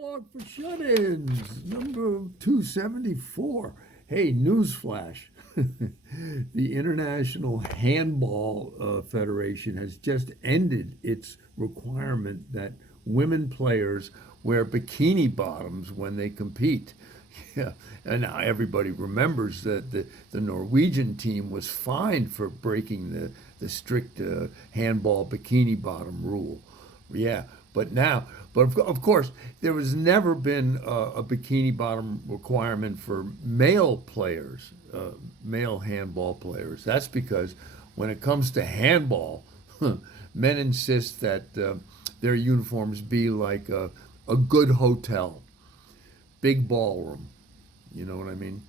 Monologue for Shut-Ins, number 274. Hey, newsflash. The International Handball Federation has just ended its requirement that women players wear bikini bottoms when they compete. Yeah, and now everybody remembers that the Norwegian team was fined for breaking the strict handball bikini bottom rule. Yeah, but now, but of course, there has never been a bikini bottom requirement for male players, male handball players. That's because when it comes to handball, men insist that their uniforms be like a good hotel, big ballroom. You know what I mean?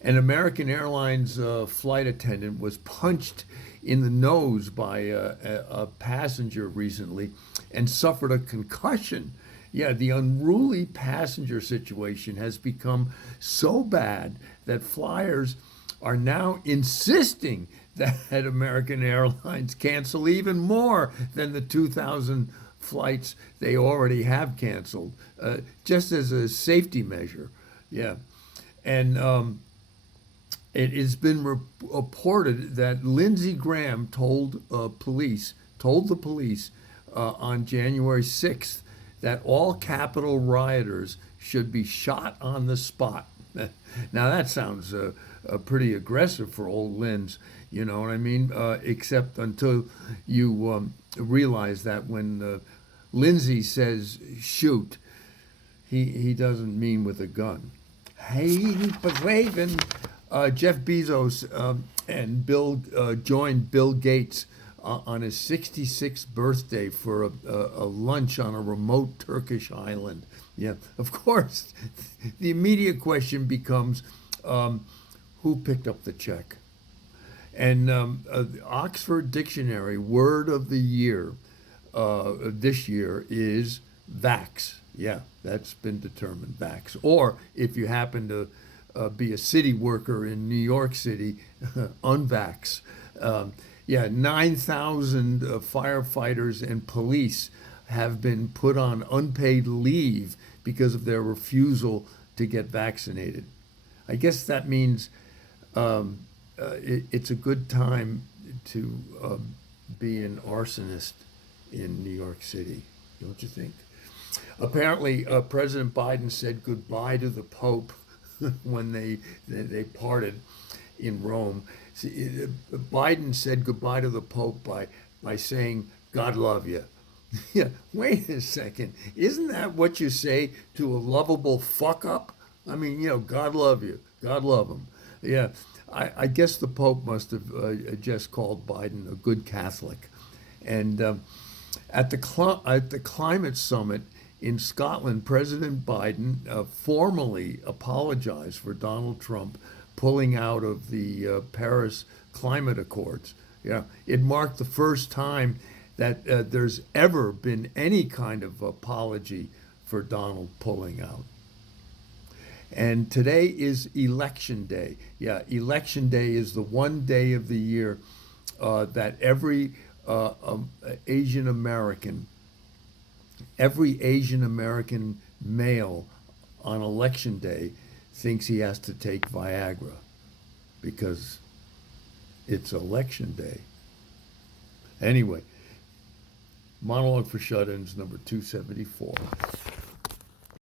An American Airlines flight attendant was punched in the nose by a passenger recently and suffered a concussion. Yeah, the unruly passenger situation has become so bad that flyers are now insisting that American Airlines cancel even more than the 2,000 flights they already have canceled, just as a safety measure. Yeah. And it has been reported that Lindsey Graham told the police on January 6th that all Capitol rioters should be shot on the spot. Now that sounds pretty aggressive for old Linz, you know what I mean? Except until you realize that when Lindsey says shoot, he doesn't mean with a gun. Hey, but waving. Jeff Bezos and Bill joined Bill Gates on his 66th birthday for a lunch on a remote Turkish island. Yeah, of course. The immediate question becomes, who picked up the check? And the Oxford Dictionary word of the year this year is vax. Yeah, that's been determined, vax. Or if you happen to be a city worker in New York City, unvax. Yeah, 9,000 firefighters and police have been put on unpaid leave because of their refusal to get vaccinated. I guess that means it's a good time to be an arsonist in New York City, don't you think? Apparently, President Biden said goodbye to the Pope when they parted in Rome. See, Biden said goodbye to the Pope by saying, "God love you." Yeah, wait a second. Isn't that what you say to a lovable fuck up? I mean, you know, God love you. God love him. Yeah, I guess the Pope must have just called Biden a good Catholic. And at the climate summit in Scotland, President Biden formally apologized for Donald Trump pulling out of the Paris Climate Accords. Yeah, it marked the first time that there's ever been any kind of apology for Donald pulling out. And today is Election Day. Yeah, Election Day is the one day of the year that Asian American, every Asian American male on Election Day thinks he has to take Viagra because it's Election Day. Anyway, Monologue for Shut-Ins, number 274.